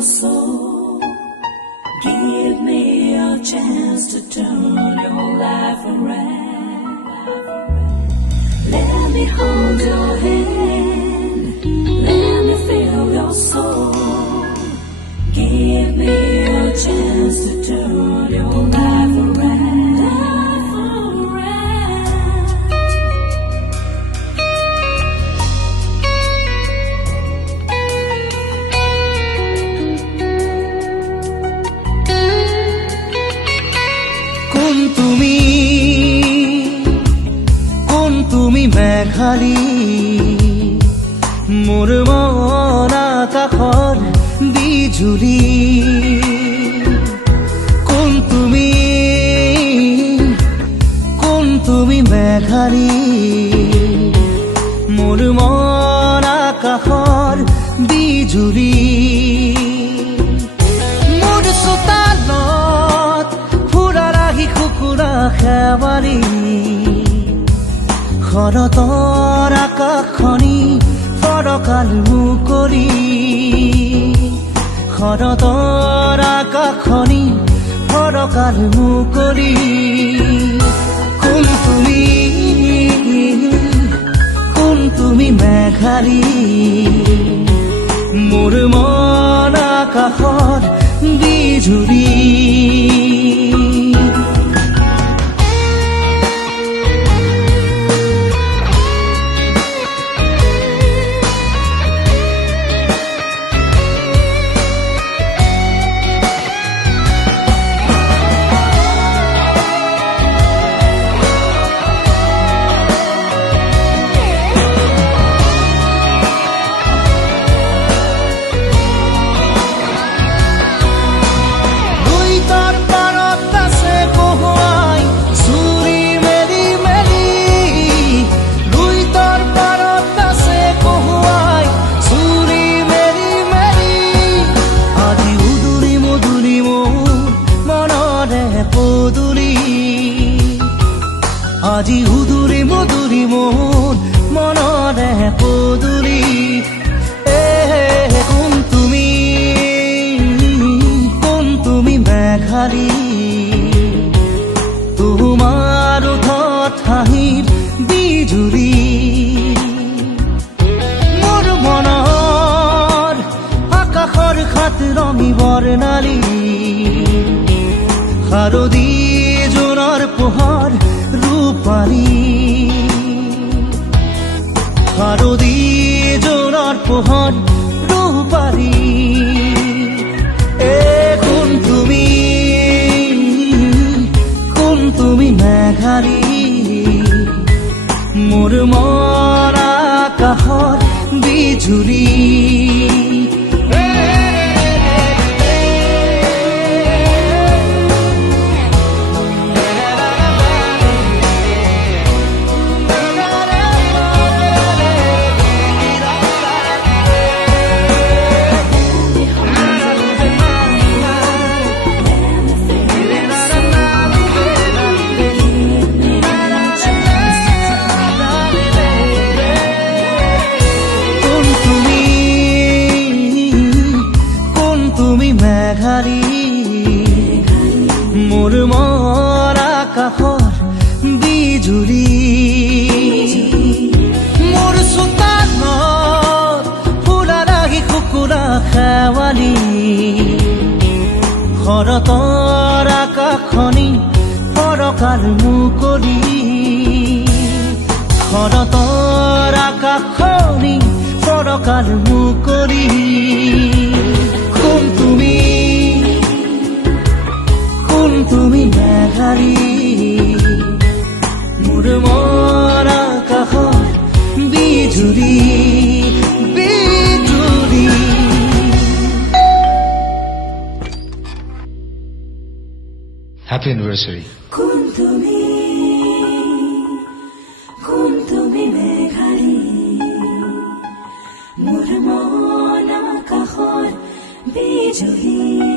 your soul. Give me a chance to turn your life around. Let me hold your hand. Let me feel your soul. Give me a chance to turn your life around. তুমি মেঘালী মোৰ মন আকাশৰ বিজুলী কোন তুমি মেঘালী মোৰ মন আকাশৰ বিজুলী মোৰ চোতালত ফুৰা ৰাখি কুকুৰা খেৱালী শৰতৰ আকাশখনি ফৰকাল মুকলি শৰতৰ আকাশখনি ফৰকাল মুকলি কোন তুমি মেঘালী মোৰ মন আকাশৰ বিজুলী আজি উদুৰি মধুৰি মোৰ মনৰে পদুলি কোন তুমি মেঘালী তোমাৰ ওঠত হাঁহিৰ বিজুলী মোৰ মনৰ আকাশৰ খাত ৰঙী বৰ্ণালী শাৰদী জোনৰ পোহৰ ৰূপালী শাৰদী জোনৰ পোহৰ ৰূপালী কোন তুমি মেঘালী মোৰ মন আকাশৰ বিজুলী মোৰ মন আকাশৰ বিজুলী মোৰ চোতালত ফুৰা ৰাখি কুকুৰা খেৱালী শৰতৰ আকাশখনি ফৰকাল মুকলি শৰতৰ আকাশখনি ফৰকাল মুকলি কোন তুমি মেঘালী মোৰ মন আকাশৰ বিজুলী হ্যাপি অ্যানিভাৰ্সাৰি কোন তুমি মেঘালী মোৰ মন আকাশৰ বিজুলী